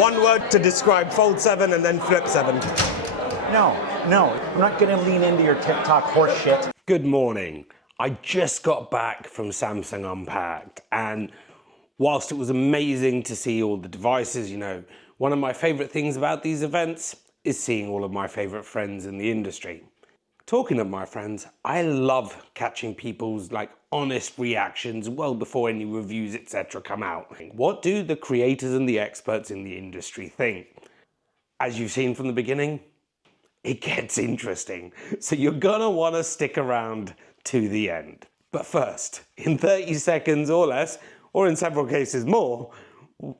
one word to describe Fold 7 and then Flip 7. No, I'm not going to lean into your TikTok horse shit. Good morning. I just got back from Samsung Unpacked, and whilst it was amazing to see all the devices, you know, one of my favorite things about these events is seeing all of my favorite friends in the industry. Talking of my friends, I love catching people's honest reactions well before any reviews etc. come out. What do the creators and the experts in the industry think? As you've seen from the beginning, it gets interesting, so you're gonna want to stick around to the end. But first, in 30 seconds or less, or in several cases more,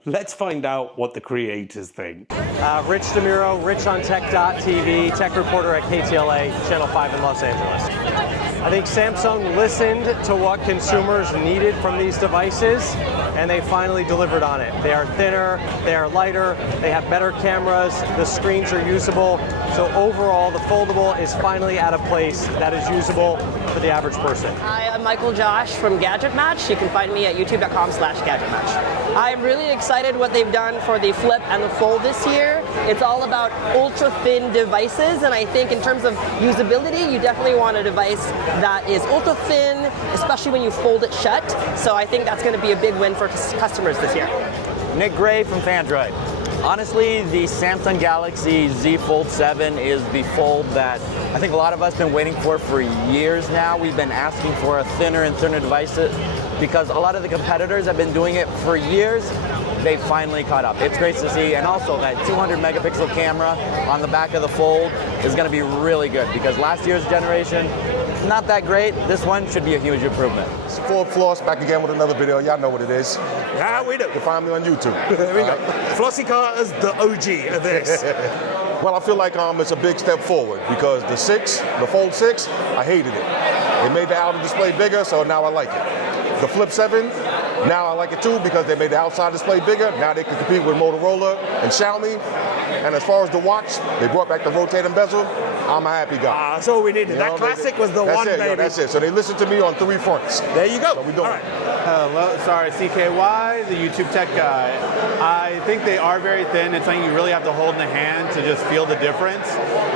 let's find out what the creators think. Rich DeMuro, Rich on Tech.tv, tech reporter at KTLA, Channel 5 in Los Angeles. I think Samsung listened to what consumers needed from these devices, and they finally delivered on it. They are thinner, they are lighter, they have better cameras, the screens are usable. So overall, the foldable is finally at a place that is usable for the average person. Hi, I'm Michael Josh from Gadget Match. You can find me at youtube.com/gadgetmatch. I'm really excited what they've done for the Flip and the Fold this year. It's all about ultra-thin devices, and I think in terms of usability, you definitely want a device that is ultra-thin, especially when you fold it shut. So I think that's going to be a big win for customers this year. Nick Gray from Fandroid. Honestly, the Samsung Galaxy Z Fold 7 is the fold that I think a lot of us have been waiting for years now. We've been asking for a thinner and thinner device because a lot of the competitors have been doing it for years. They finally caught up. It's great to see, and also that 200 megapixel camera on the back of the Fold is going to be really good because last year's generation, not that great. This one should be a huge improvement. It's Ford Floss back again with another video. Y'all know what it is. Yeah, we do. You can find me on YouTube. There we go. Flossy Carter's the OG of this. Well, I feel like it's a big step forward because the Fold 6, I hated it. They made the outer display bigger, so now I like it. The Flip 7, now I like it too because they made the outside display bigger. Now they can compete with Motorola and Xiaomi. And as far as the watch, they brought back the rotating bezel. I'm a happy guy. That's all we needed. That classic was the one, baby. That's it. So they listened to me on 3 fronts. There you go. So we doing all right. Hello, sorry, CKY, the YouTube tech guy. I think they are very thin. It's something you really have to hold in the hand to just feel the difference.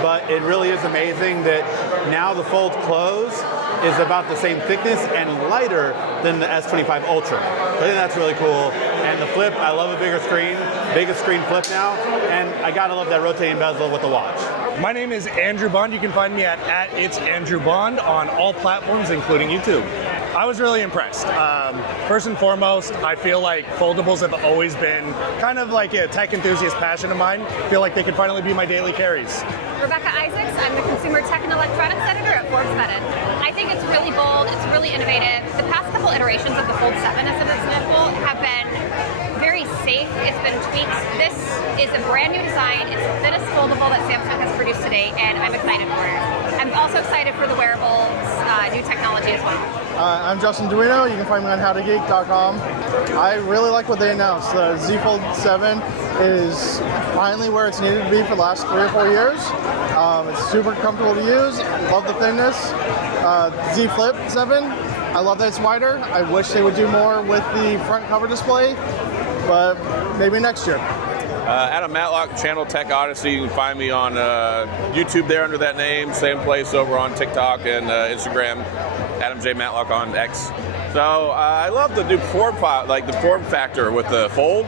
But it really is amazing that now the Fold Close is about the same thickness and lighter than the S25 Ultra. I think that's really cool. And the Flip, I love a bigger screen, biggest screen Flip now, and I gotta love that rotating bezel with the watch. My name is Andrew Bond. You can find me at It's Andrew Bond on all platforms, including YouTube. I was really impressed. First and foremost, I feel like foldables have always been kind of like a tech enthusiast passion of mine. I feel like they could finally be my daily carries. Rebecca Isaacs, I'm the Consumer Tech and Electronics Editor at Forbes Medit. I think it's really bold, it's really innovative. The past couple iterations of the Fold 7, as an example, have been very safe. It's been tweaked. This is a brand new design. It's the thinnest foldable that Samsung has produced to date, and I'm excited for it. I'm also excited for the wearables, new technology as well. I'm Justin Duino. You can find me on howtogeek.com. I really like what they announced. The Z Fold 7 is finally where it's needed to be for the last 3 or 4 years. It's super comfortable to use. Love the thickness. Z Flip 7, I love that it's wider. I wish they would do more with the front cover display, but maybe next year. Adam Matlock, Channel Tech Odyssey. You can find me on YouTube there under that name. Same place over on TikTok and Instagram. Adam J. Matlock on X. So I love the new form factor with the Fold.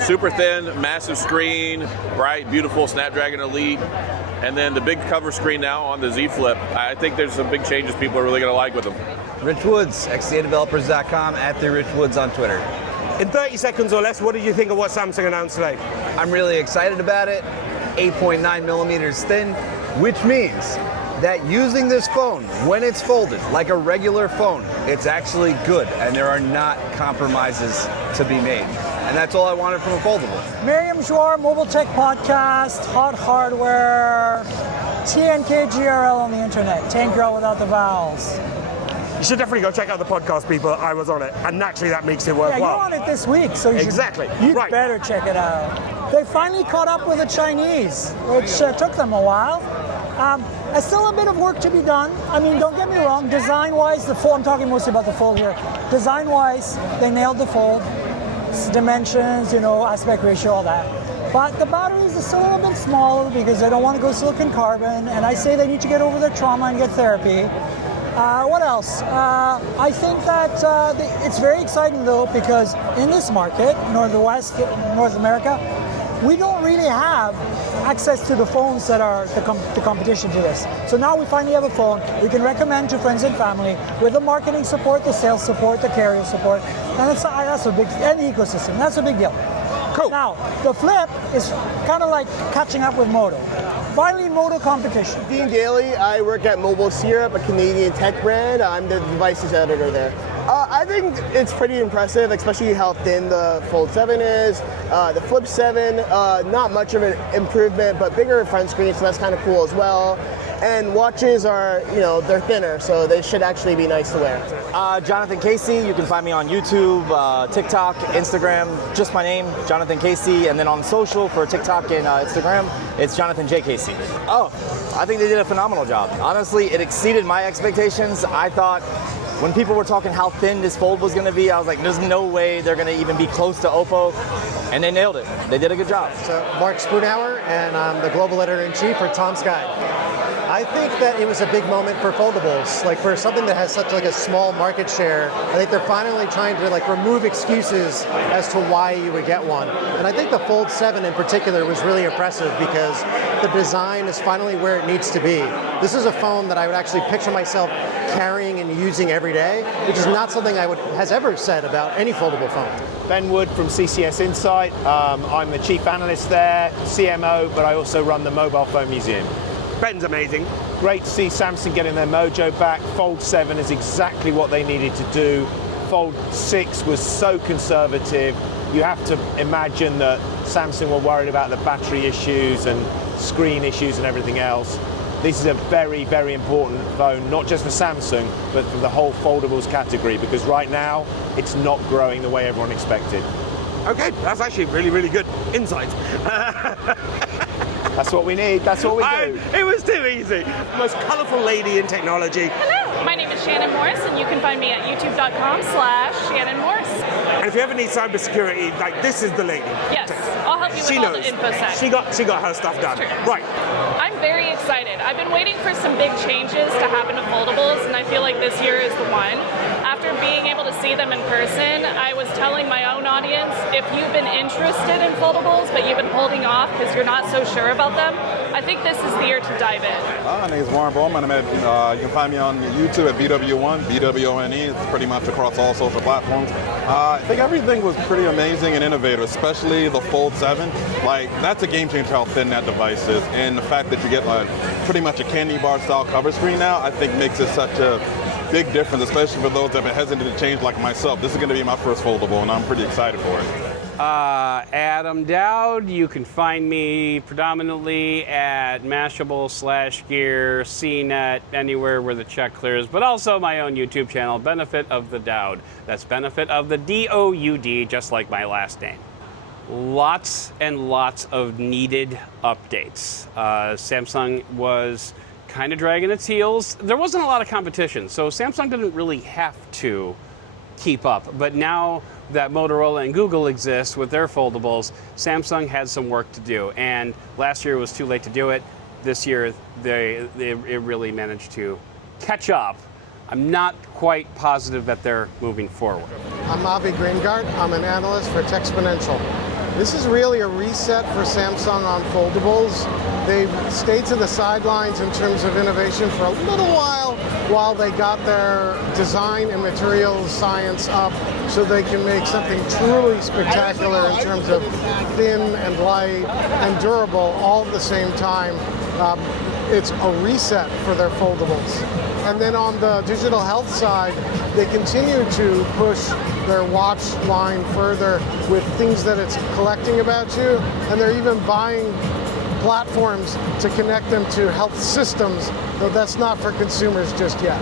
Super thin, massive screen, bright, beautiful Snapdragon Elite. And then the big cover screen now on the Z Flip. I think there's some big changes people are really going to like with them. Rich Woods, xdadevelopers.com, @RichWoods on Twitter. In 30 seconds or less, what did you think of what Samsung announced today? I'm really excited about it. 8.9 millimeters thin, which means that using this phone, when it's folded, like a regular phone, it's actually good, and there are not compromises to be made. And that's all I wanted from a foldable. Miriam Jouar, Mobile Tech Podcast, Hot Hardware, TNKGRL on the internet, Tank Girl without the vowels. You should definitely go check out the podcast, people. I was on it, and naturally that makes it worthwhile. Yeah, you're on it this week, so you exactly. You better check it out. They finally caught up with the Chinese, which took them a while. There's still a bit of work to be done. I mean, don't get me wrong, design-wise, the Fold, I'm talking mostly about the Fold here. Design-wise, they nailed the Fold. Dimensions, aspect ratio, all that. But the batteries are still a little bit smaller because they don't want to go silicon carbon, and I say they need to get over their trauma and get therapy. What else? I think that it's very exciting though, because in this market, North America, we don't really have access to the phones that are the competition to this. So now we finally have a phone we can recommend to friends and family with the marketing support, the sales support, the carrier support, and that's a big, and the ecosystem. That's a big deal. Cool. Now, the Flip is kind of like catching up with Moto. Finally, Moto competition. Dean Daly, I work at Mobile Syrup, a Canadian tech brand. I'm the devices editor there. I think it's pretty impressive, especially how thin the Fold 7 is. The Flip 7, not much of an improvement, but bigger front screen, so that's kind of cool as well. And watches are, they're thinner, so they should actually be nice to wear. Jonathan Casey, you can find me on YouTube, TikTok, Instagram, just my name, Jonathan Casey, and then on social for TikTok and Instagram, it's Jonathan J. Casey. Oh, I think they did a phenomenal job. Honestly, it exceeded my expectations. I thought when people were talking how thin this Fold was going to be, I was like, there's no way they're going to even be close to Oppo, and they nailed it. They did a good job. So, Mark Spoonhour, and I'm the global editor-in-chief for Tom's Guide. I think that it was a big moment for foldables. Like for something that has such like a small market share, I think they're finally trying to like remove excuses as to why you would get one. And I think the Fold 7 in particular was really impressive because the design is finally where it needs to be. This is a phone that I would actually picture myself carrying and using every day, which is not something has ever said about any foldable phone. Ben Wood from CCS Insight. I'm the chief analyst there, CMO, but I also run the Mobile Phone Museum. Ben's amazing. Great to see Samsung getting their mojo back. Fold 7 is exactly what they needed to do. Fold 6 was so conservative. You have to imagine that Samsung were worried about the battery issues and screen issues and everything else. This is a very, very important phone, not just for Samsung, but for the whole foldables category, because right now, it's not growing the way everyone expected. Okay, that's actually really, really good insight. That's what we need, that's what we do. It was too easy. Most colourful lady in technology. Hello, my name is Shannon Morris, and you can find me at youtube.com/Shannon Morris. And if you ever need cybersecurity, like this is the lady. Yes, I'll help you with all the InfoSec. She got her stuff done. Right. I'm very excited. I've been waiting for some big changes to happen to foldables, and I feel like this year is the one. After being able to see them in person, I was telling my own audience, if you've been interested in foldables, but you've been holding off because you're not so sure about them, I think this is the year to dive in. My name is Warren Bowman. You can find me on YouTube at BW1, BWONE. It's pretty much across all social platforms. I think everything was pretty amazing and innovative, especially the Fold 7. Like, that's a game changer how thin that device is. And the fact that you get like pretty much a candy bar style cover screen now, I think makes it such a big difference, especially for those that have been hesitant to change like myself. This is going to be my first foldable, and I'm pretty excited for it. Adam Dowd. You can find me predominantly at Mashable/Gear, CNET, anywhere where the check clears, but also my own YouTube channel, Benefit of the Dowd. That's Benefit of the D-O-U-D, just like my last name. Lots and lots of needed updates. Samsung was kind of dragging its heels. There wasn't a lot of competition, so Samsung didn't really have to keep up. But now that Motorola and Google exist with their foldables, Samsung had some work to do. And last year it was too late to do it. This year it really managed to catch up. I'm not quite positive that they're moving forward. I'm Avi Greengart. I'm an analyst for Techsponential. This is really a reset for Samsung on foldables. They've stayed to the sidelines in terms of innovation for a little while they got their design and materials science up so they can make something truly spectacular in terms of thin and light and durable all at the same time. It's a reset for their foldables. And then on the digital health side, they continue to push their watch line further with things that it's collecting about you, and they're even buying platforms to connect them to health systems, though that's not for consumers just yet.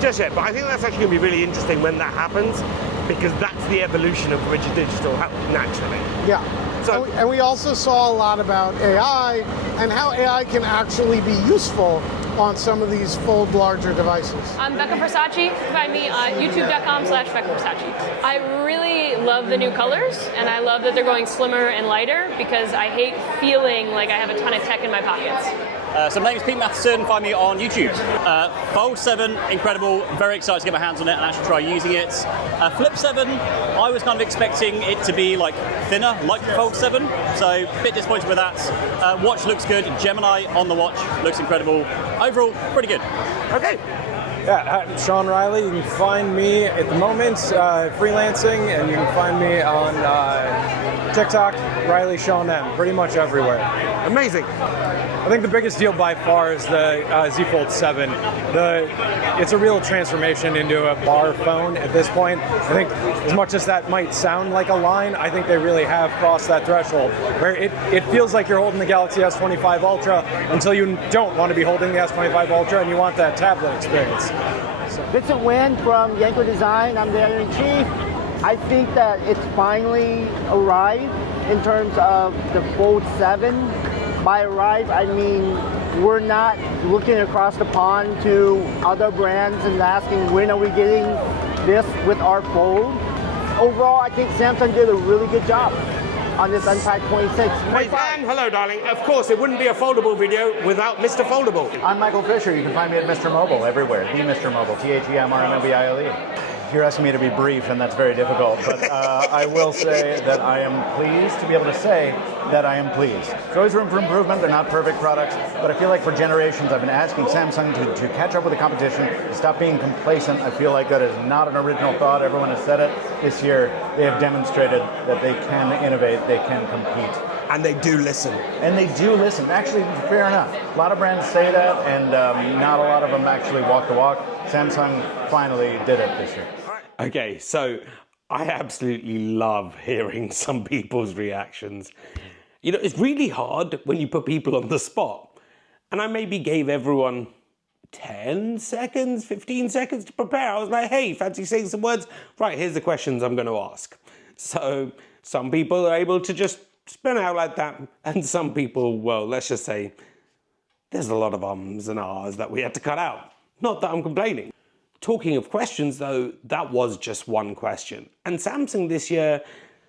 Just yet, but I think that's actually going to be really interesting when that happens, because that's the evolution of digital health, naturally. Yeah. So, and we also saw a lot about AI and how AI can actually be useful on some of these fold larger devices? I'm Becca Farsace. You can find me on youtube.com/Becca Farsace. I really love the new colors, and I love that they're going slimmer and lighter because I hate feeling like I have a ton of tech in my pockets. So my name is Pete Matheson. Find me on YouTube. Fold 7, incredible. Very excited to get my hands on it and actually try using it. Flip 7, I was kind of expecting it to be like thinner, like the Fold 7. So a bit disappointed with that. Watch looks good. Gemini on the watch looks incredible. Overall, pretty good. Okay. Yeah, I'm Sean Riley. You can find me at the moment freelancing, and you can find me on TikTok, Riley Sean M, pretty much everywhere. Amazing. I think the biggest deal by far is the Z Fold 7. It's a real transformation into a bar phone at this point. I think as much as that might sound like a line, I think they really have crossed that threshold where it feels like you're holding the Galaxy S25 Ultra until you don't want to be holding the S25 Ultra and you want that tablet experience. Vincent Nguyen from Yanko Design. I'm the editor-in-chief. I think that it's finally arrived in terms of the Fold 7. By arrive, I mean we're not looking across the pond to other brands and asking when are we getting this with our Fold. Overall, I think Samsung did a really good job on this Unpacked 26. And hello, darling. Of course, it wouldn't be a foldable video without Mr. Foldable. I'm Michael Fisher. You can find me at MrMobile everywhere. The MrMobile, TheMrMobile. You're asking me to be brief, and that's very difficult, but I will say that I am pleased to be able to say that I am pleased. There's always room for improvement. They're not perfect products, but I feel like for generations I've been asking Samsung to catch up with the competition, to stop being complacent. I feel like that is not an original thought. Everyone has said it. This year, they have demonstrated that they can innovate, they can compete. And they do listen. And they do listen. Actually, fair enough. A lot of brands say that, and not a lot of them actually walk the walk. Samsung finally did it this year. Okay, so I absolutely love hearing some people's reactions. You know, it's really hard when you put people on the spot. And I maybe gave everyone 10 seconds, 15 seconds to prepare. I was like, hey, fancy saying some words? Right, here's the questions I'm going to ask. So some people are able to just spin out like that. And some people, well, let's just say there's a lot of ums and ahs that we had to cut out. Not that I'm complaining. Talking of questions though, that was just one question. And Samsung this year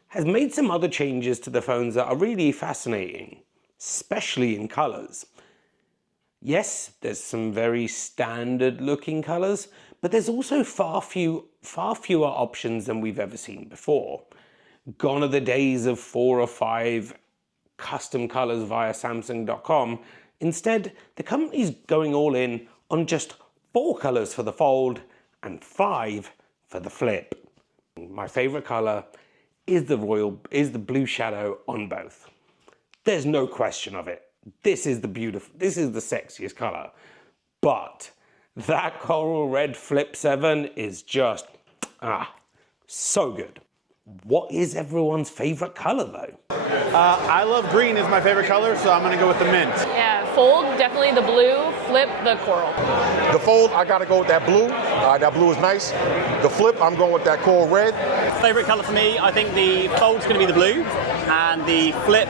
has made some other changes to the phones that are really fascinating, especially in colors. Yes, there's some very standard looking colors, but there's also far fewer options than we've ever seen before. Gone are the days of 4 or 5 custom colors via Samsung.com. Instead, the company's going all in on just 4 colors for the Fold and 5 for the Flip. My favorite color is the blue shadow on both. There's no question of it. This is the sexiest color. But that coral red Flip 7 is just, so good. What is everyone's favorite color though? I love green is my favorite color, so I'm gonna go with the mint. Yeah, Fold, definitely the blue, Flip, the coral. The Fold, I gotta go with that blue. That blue is nice. The Flip, I'm going with that coral red. Favorite color for me, I think the Fold's going to be the blue, and the Flip,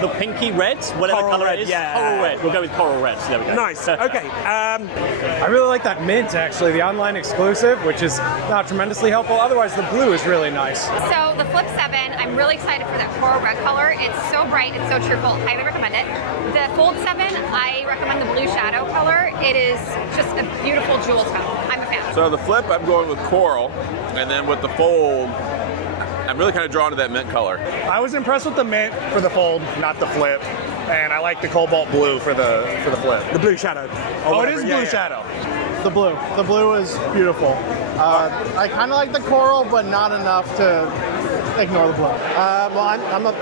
the pinky red, whatever Coral color red, it is. yeah. Coral red. We'll go with coral red. So there we go. Nice. Okay. I really like that mint, actually, the online exclusive, which is not tremendously helpful. Otherwise, the blue is really nice. So the Flip 7, I'm really excited for that coral red color. It's so bright, it's so cheerful. Highly recommend it. The Fold 7, I recommend the blue shadow color. It is just a beautiful jewel tone. I'm a fan. So the Flip, I'm going with coral, and then with the Fold, I'm really kind of drawn to that mint color. I was impressed with the mint for the Fold, not the Flip, and I like the cobalt blue for the Flip. The blue shadow. Oh, it is blue shadow. The blue. The blue is beautiful. I kind of like the coral, but not enough to ignore the blue. Well,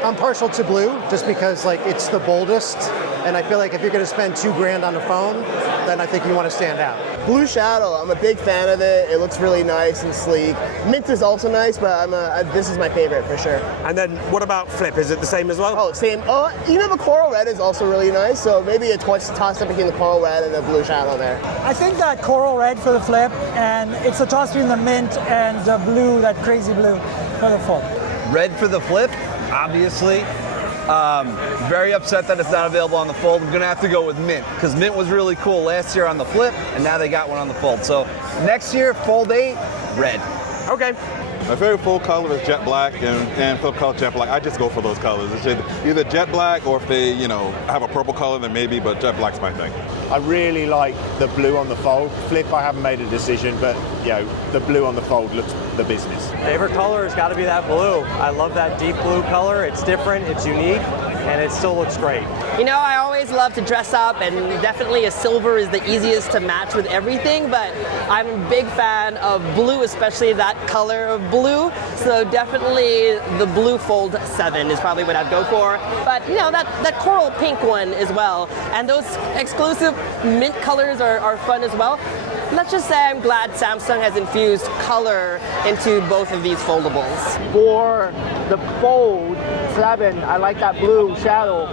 I'm partial to blue just because like it's the boldest, and I feel like if you're going to spend $2,000 on a phone, then I think you want to stand out. Blue Shadow, I'm a big fan of it. It looks really nice and sleek. Mint is also nice, but this is my favorite for sure. And then what about Flip? Is it the same as well? Oh, same. Oh, the coral red is also really nice, so maybe a toss up between the coral red and the Blue Shadow there. I think that coral red for the Flip, and it's a toss between the mint and the blue, that crazy blue for the Fold. Red for the Flip, obviously. Very upset that it's not available on the Fold. I'm gonna have to go with Mint, because Mint was really cool last year on the Flip, and now they got one on the Fold. So next year, Fold 8, red. Okay. My favorite full color is jet black, and flip color jet black. I just go for those colors. It's either jet black, or if they, have a purple color, then maybe, but jet black's my thing. I really like the blue on the Fold. Flip, I haven't made a decision, but the blue on the Fold looks the business. Favorite color has got to be that blue. I love that deep blue color. It's different, it's unique, and it still looks great. I always love to dress up, and definitely a silver is the easiest to match with everything, but I'm a big fan of blue, especially that color of blue. So definitely the blue Fold 7 is probably what I'd go for. But that coral pink one as well. And those exclusive mint colors are fun as well. Let's just say I'm glad Samsung has infused color into both of these foldables. For the Fold 7, I like that blue shadow.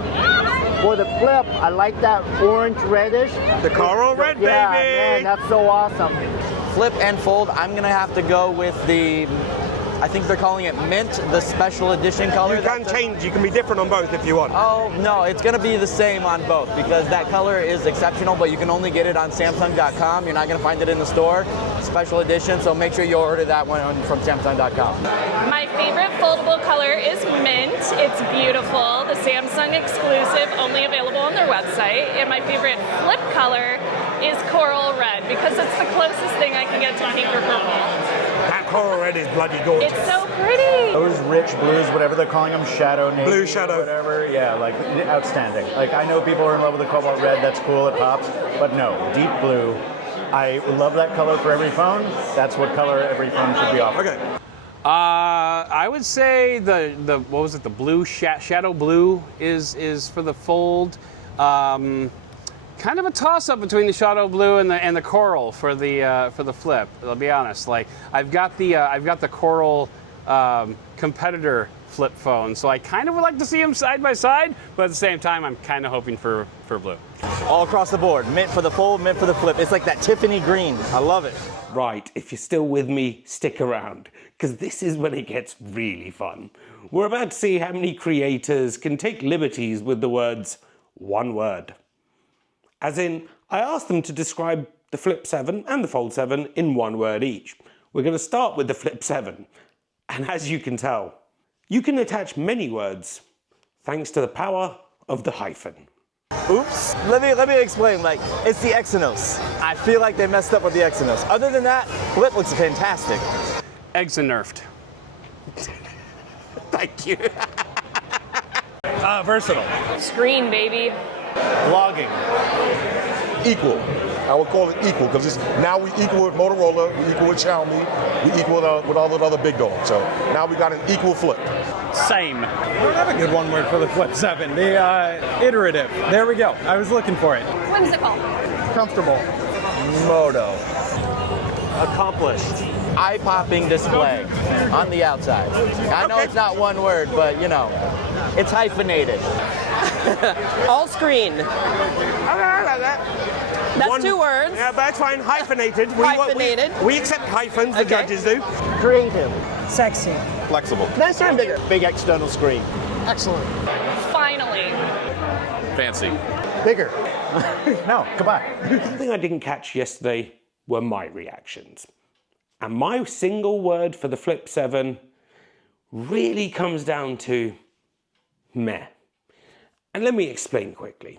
For the Flip, I like that orange reddish. The coral red, baby! Yeah, man, that's so awesome. Flip and Fold, I'm gonna have to go with the, I think they're calling it Mint, the special edition color. You can change, you can be different on both if you want. Oh, no, it's gonna be the same on both, because that color is exceptional, but you can only get it on Samsung.com. You're not gonna find it in the store. Special edition, so make sure you order that one from Samsung.com. My favorite foldable color is mint. It's beautiful. The Samsung exclusive, only available on their website. And my favorite flip color is coral red, because it's the closest thing I can get to pink or purple. That coral red is bloody gorgeous. It's so pretty. Those rich blues, whatever they're calling them, shadow navy, Blue shadow. whatever, yeah, like outstanding. Like I know people are in love with the cobalt red, that's cool, it pops, but no, deep blue. I love that color for every phone. That's what color every phone should be offering. Okay. I would say the what was it? The blue shadow blue is for the Fold. Kind of a toss-up between the shadow blue and the coral for the Flip. I'll be honest. Like I've got the coral competitor flip phone, so I kind of would like to see them side by side, but at the same time, I'm kind of hoping for blue. All across the board, Mint for the Fold, Mint for the Flip. It's like that Tiffany green. I love it. Right, if you're still with me, stick around, because this is when it gets really fun. We're about to see how many creators can take liberties with the words, one word. As in, I asked them to describe the Flip 7 and the Fold 7 in one word each. We're going to start with the Flip 7. And as you can tell, you can attach many words thanks to the power of the hyphen. Oops. Let me explain. Like, it's the Exynos. I feel like they messed up with the Exynos. Other than that, Flip looks fantastic. Exynerfed. Thank you. Versatile. Screen, baby. Vlogging. Equal. I would call it equal, because now we equal with Motorola, we equal with Xiaomi, we equal with all the other big dogs. So now we got an equal Flip. Same. I don't have a good one word for the Flip 7. The iterative. There we go. I was looking for it. Whimsical. Comfortable. Moto. Accomplished. Eye-popping display on the outside. I know it's not one word, but it's hyphenated. All screen. Okay, I like that. That's 2 words. Yeah, but that's fine. Hyphenated. Hyphenated. We accept hyphens, the judges do. Creative. Sexy. Flexible. Nicer and bigger. Big external screen. Excellent. Finally. Fancy. Bigger. No, goodbye. Something I didn't catch yesterday were my reactions. And my single word for the Flip 7 really comes down to meh. And let me explain quickly.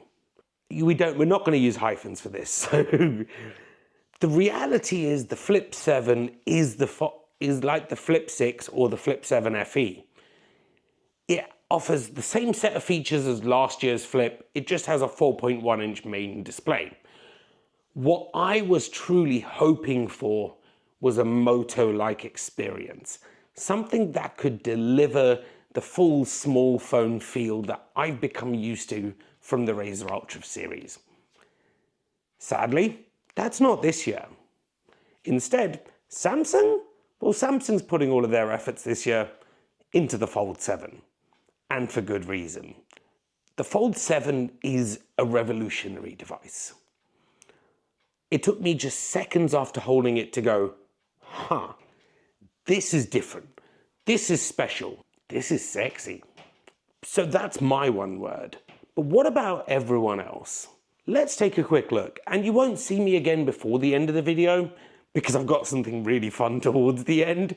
We're not going to use hyphens for this. So the reality is the Flip 7 is like the Flip 6 or the Flip 7 FE. It offers the same set of features as last year's Flip. It just has a 4.1-inch main display. What I was truly hoping for was a Moto-like experience. Something that could deliver the full small phone feel that I've become used to from the Razr Ultra series. Sadly, that's not this year. Instead, Samsung's putting all of their efforts this year into the Fold 7. And for good reason. The Fold 7 is a revolutionary device. It took me just seconds after holding it to go, this is different. This is special. This is sexy. So that's my one word. But what about everyone else? Let's take a quick look. And you won't see me again before the end of the video because I've got something really fun towards the end.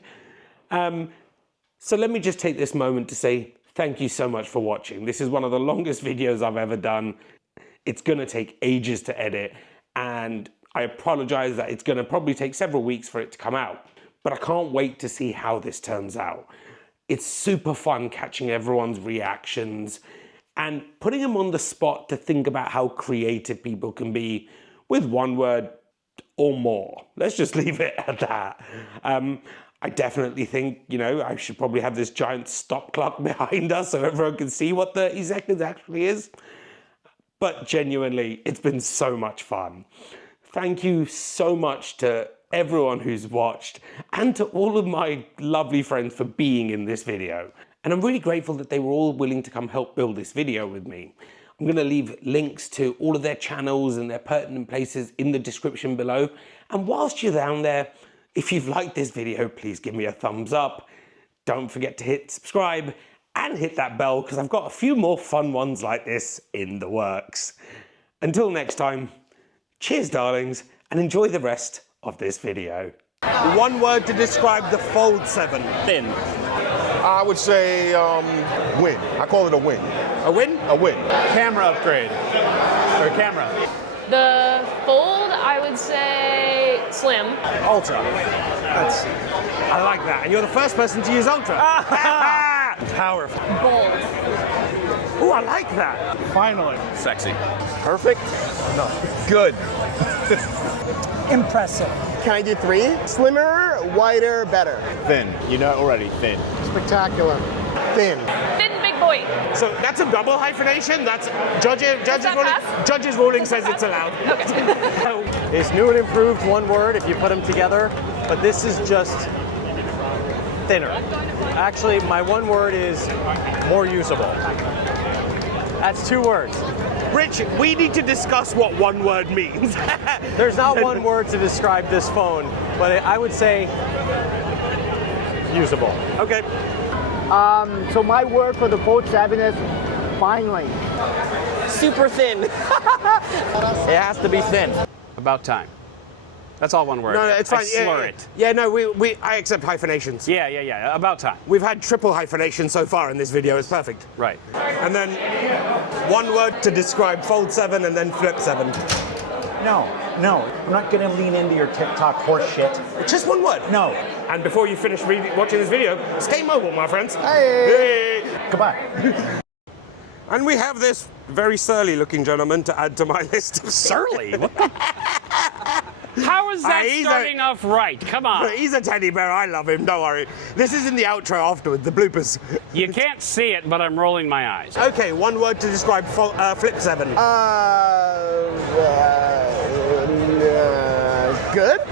So let me just take this moment to say thank you so much for watching. This is one of the longest videos I've ever done. It's gonna take ages to edit, and I apologize that it's gonna probably take several weeks for it to come out, but I can't wait to see how this turns out. It's super fun catching everyone's reactions and putting them on the spot to think about how creative people can be with one word or more. Let's just leave it at that. I definitely think, you know, I should probably have this giant stop clock behind us so everyone can see what 30 seconds actually is. But genuinely, it's been so much fun. Thank you so much to everyone who's watched and to all of my lovely friends for being in this video. And I'm really grateful that they were all willing to come help build this video with me. I'm gonna leave links to all of their channels and their pertinent places in the description below. And whilst you're down there, if you've liked this video, please give me a thumbs up. Don't forget to hit subscribe and hit that bell because I've got a few more fun ones like this in the works. Until next time, cheers darlings, and enjoy the rest of this video. One word to describe the Fold 7. Thin. I would say win. I call it a win. A win? A win. Camera upgrade. Or camera. The Fold, I would say slim. Ultra. I like that. And you're the first person to use Ultra. Powerful. Bold. Ooh, I like that. Finally. Sexy. Perfect? No. Good. Impressive. Can I do 3? Slimmer, wider, better. Thin. You know it already. Thin. Spectacular. Thin. Thin big boy. So that's a double hyphenation. That's judge's ruling says it's allowed. Okay. It's new and improved, one word if you put them together, but this is just thinner. Actually, my one word is more usable. That's 2 words. Rich, we need to discuss what one word means. There's not one word to describe this phone, but I would say usable. Okay. So my word for the Fold 7 is finally. Super thin. It has to be thin. About time. That's all one word. No, it's fine. I slur it. Yeah, no, I accept hyphenations. Yeah. About time. We've had triple hyphenation so far in this video. It's perfect. Right. And then one word to describe Fold 7 and then Flip 7. No, I'm not gonna lean into your TikTok horse shit. Just one word. No. And before you finish watching this video, stay mobile, my friends. Hey. Goodbye. And we have this very surly looking gentleman to add to my list of Surly? How is that starting off right? Come on. He's a teddy bear. I love him. Don't worry. This is in the outro afterwards, the bloopers. You can't see it, but I'm rolling my eyes. Okay, one word to describe Flip 7. Good?